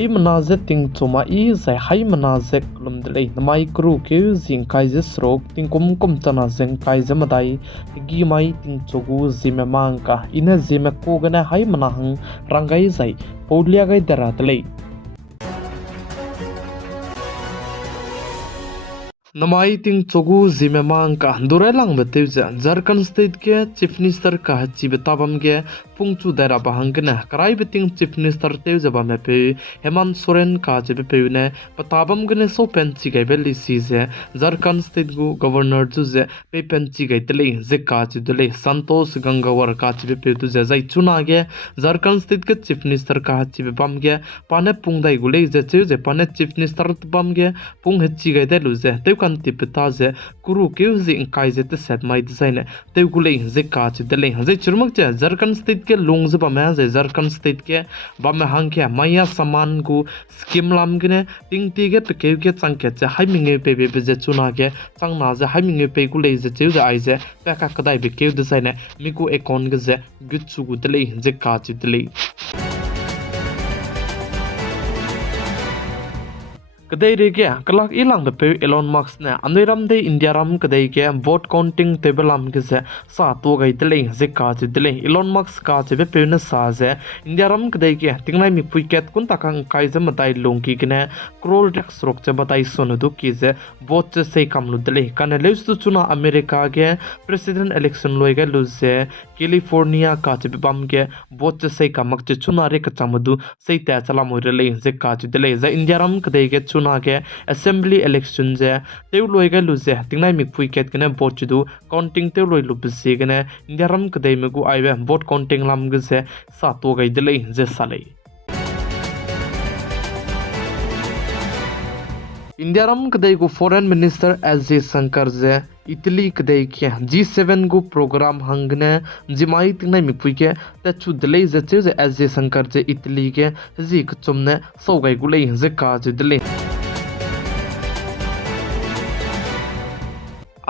I manaze ting chuma I zai hai manaze klum delay namai kru ke zing kai je srok ting kum chana zeng kai je madai gi mai ting chogu zime mangka ina zime ko gana hai manahang rangai zai podlia gai dara delay Namai ting chogu zime mangka durelang beteuja Jharkhand state ke chief minister ka chi betabam ge pungchu dara bahangna karai beting chief minister teuja ba mepe Hemant Soren ka je bepe ne patabam gane so penchi gai beli si je Jharkhand state gu governor ju je pe penchi gai tele je ka chi dele Santosh Gangawar ka chi bepe tu je jai chuna ge Jharkhand state ke chief minister ka chi bepam ge pane pungdai gule je che je pane chief minister tbam ge pung hechi gai delu je kan tipita je kuru ke zi kai je te set mai design te gule je ka chi dele je churmak je Jharkhand state ke lungz ba ma je Jharkhand state ke ba ma hang ke maya saman gu scheme lam gene ting ti ge pe ke chang ke je hai minge pe be je chuna ke chang na je hai minge pe gule je che je ai je pe ka kadai be ke design mi ku ekon ge je gutsu gu dele je ka chi dele Kadai rege kalak ilang bepe Elon Musk ne aniram de India ram kadai ke vote counting table am ke se sa to gai dele je ka je dele Elon Musk ka je bepe ne sa je India ram kadai ke tingnai mi puiket kun takang kai je matai longki kene crore tax rok je batai sonu du ki je vote je sei kam lu dele kan leus tu chuna America ke president election loi ga lu je California ka je bam ke vote je sei kamak je chuna re ka chamadu sei ta chala moi re le je ka je dele je India ram kadai ke chuna ke assembly election je teu loi ga lu je tingnai mi phui ket kene vote chu counting teu loi lu bisi kene India ram kadai me gu aibe vote counting lam ge se sa to gai dele je salai India ram kadai gu foreign minister S.J. Shankar je Italy kadai ke G7 gu program hangne jimai tingnai mi phui ke ta chu dele je che je S.J. Shankar je Italy ke ji k chumne so gai gu le je ka je dele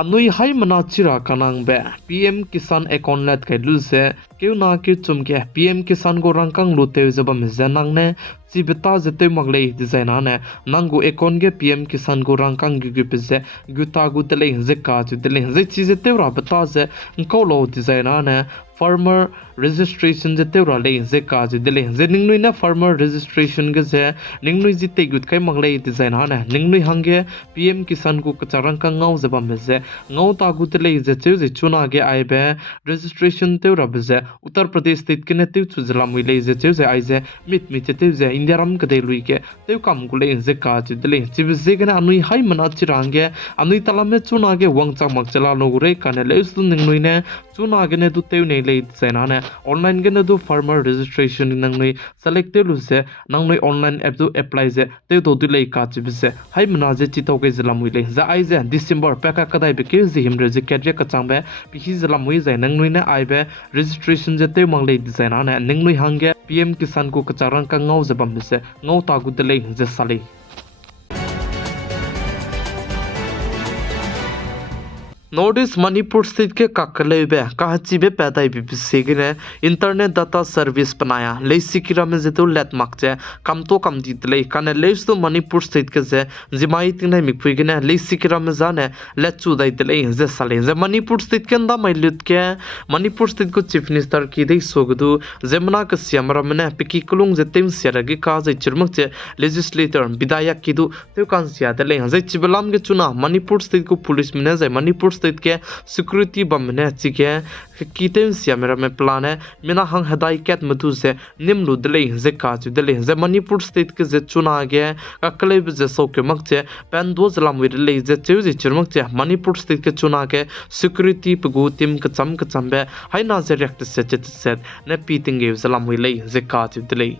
Anui hai mana chira kanang be PM kisan account let kai lu se keu na ke chum ke PM kisan go rangkang lu te jaba me janang ne chibeta jete magle design ne nangu account ge PM kisan go rangkang gi pe je guta gu tele je ka ju tele je chi jete ra beta je ko lo design ne farmer registration je te ra le je ka je dele je ningnui na farmer registration ge je ningnui ji te gut kai magle design ne ningnui hange PM kisan gu kacharang ka ngau jaba me je ngau ta gu tele je che je chuna ge ai be registration te ra be je Uttar Pradesh state ke ne te chu jala moi le je che je ai je mit te je India ram ka de lui ke te kam gu le je ka je dele chi be je ge na anui hai mana chirange anui talame chuna ge wang chang mak chala no re ka ne le su ningnui ne chuna ge ne du te ne le design ne online ge ne du farmer registration nangnui selected lu se nangnui online app du apply je te do du le ka chi be se hai mana je chi to ge jala moi le za ai je December pa ka kadai be ke ji him re je ke ka chang be pi hi jala moi je nangnui ne ai be registration je te mang le design ne nangnui hange PM kisan ko kacharang ka ngau je bam se ngau ta gu de le je sale Notice Manipur state के काकले बे काहची बे पैदा BBC ने internet data service बनाया ले सिकिरा में जेतो late माकचे कम तो कम दितले काने लेस तो मणिपुर स्टेट के जे जिमाई तिने मिकपुई के ने ले सिकिरा में जाने लेट चु दाइतले जे साले जे मणिपुर स्टेट के अंदा मैलुत के मणिपुर स्टेट को चीफ मिनिस्टर की दे सोगदु जेमना के सियामरा में पिकी कुलुंग जे तेम सियारगी का जे चिरमक जे लेजिस्लेटर विधायक की दु ते कान सिया दले जे चिबलाम के चुना मणिपुर स्टेट को पुलिस में जे मणिपुर स्टेट के सिक्योरिटी बमने चिके कीतें सियामरा में प्लान है मिना हंग हदाई कैट मधु से निम्लु दले जे काजु दले जे मणिपुर स्टेट के जे चुना गे ककले जे सोके मकचे पेन दो जलाम विले जे चेउ चिरमकचे मणिपुर स्टेट के चुना के सिक्योरिटी पगु टीम कचम बे हाइना जे रिएक्ट से ने पीटिंग गे जलाम विले जे काजु दले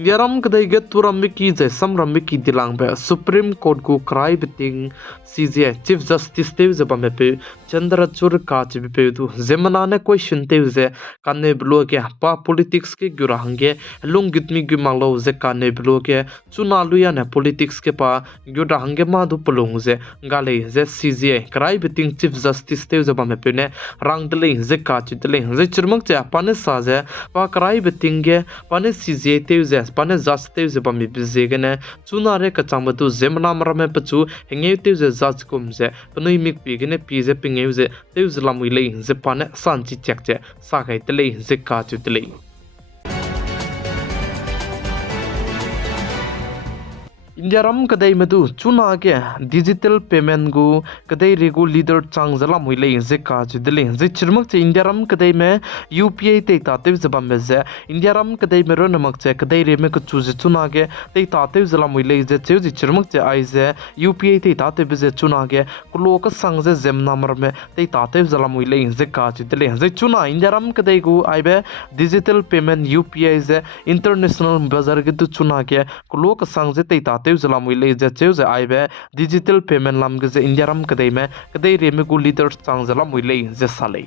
Yaram kadai get turam wiki je samram wiki dilang be Supreme Court ku krai biting CJ Chief Justice te je bamepe Chandrachur ka chipe du zemana ne question te je kanne blo ke pa politics ke gyura hange lung gitmi gymalo je kanne blo ke chuna luya ne politics ke pa gyura hange ma du pulung je gale je CJ krai biting Chief Justice te je bamepe ne rang dele je ka chitele je chirmak che pane sa je pa krai biting ge pane CJ te je pane zaste je bami bizegene chunare ka chamatu zemna marame pachu henge te je zaj kum je panoi mik pigene pije pinge je te je lamui le je pane sanchi chekche sa kai tele je ka chu tele India ram kadai madu chuna ke digital payment gu kadai regu leader chang zala muile je ka jidle je chirmak che India ram kadai me UPI te ta te zaba me je India ram kadai me ron mak che kadai re me ku chu je chuna ke te ta te zala muile je che ji chirmak che ai je UPI te ta te je chuna ke kulo ka sang je zem namar me te ta te zala muile je ka jidle je chuna India ram kadai gu ai be digital payment UPI je international bazar ge tu chuna ke kulo ka sang je te ta lam wi le je cheu je ai be digital payment lam ge je India ram kadai me kadai re me gu leader chang je lam wi le je salai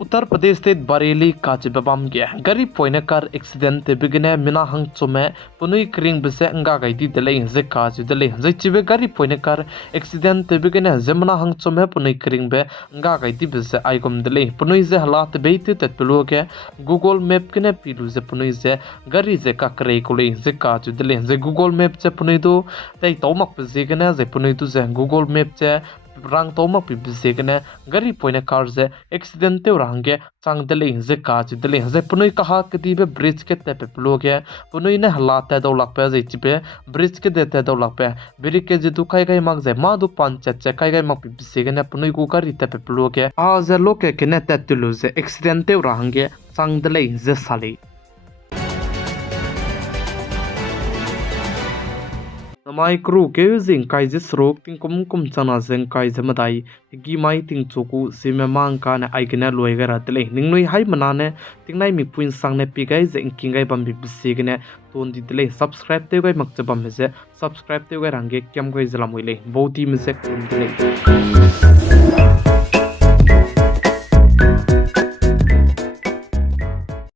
Uttar Pradesh स्थित बरेली काचिबबाम के गरीब पोइनकर accident ते बिगने मिना हंग चुमे पुनुई क्रिंग बसे अंगा गाइदी दले जे काजि दले जे चिबे गरीब पोइनकर एक्सीडेंट ते बिगने जमना हंग चुमे पुनुई क्रिंग बे अंगा गाइदी बसे आइगम दले पुनुई जे हालात बेते तत्पलो के गूगल मैप के ने पिलु जे पुनुई जे गरी जे काकरे कोले जे काजि दले जे गूगल मैप जे पुनुई दो तै तोमक बजे गने जे पुनुई दो जे Google map J rang toma pi bizegene gari poina car je accident te range chang dele je ka ji dele je punoi kaha kedi be bridge ke te pe ploge punoi ne halata do lak pe je chipe bridge ke de te do lak pe biri ke je du kai kai mak je ma du panchat che kai kai mak pi bizegene punoi ku gari te pe ploge a je loke ke ne te tu je accident te range chang dele je sali Namai kru ke zing kai je srok ting kum chana zeng kai jamadai gi mai ting choku sime mang ka na aigena loigara tele ningnoi hai manane tingnai mi puin sang ne pi gai zeng kingai bam bi bisigene ton di tele subscribe te gai makcha bam me je subscribe te gai range kyam gai jala moile bauti me se kun tele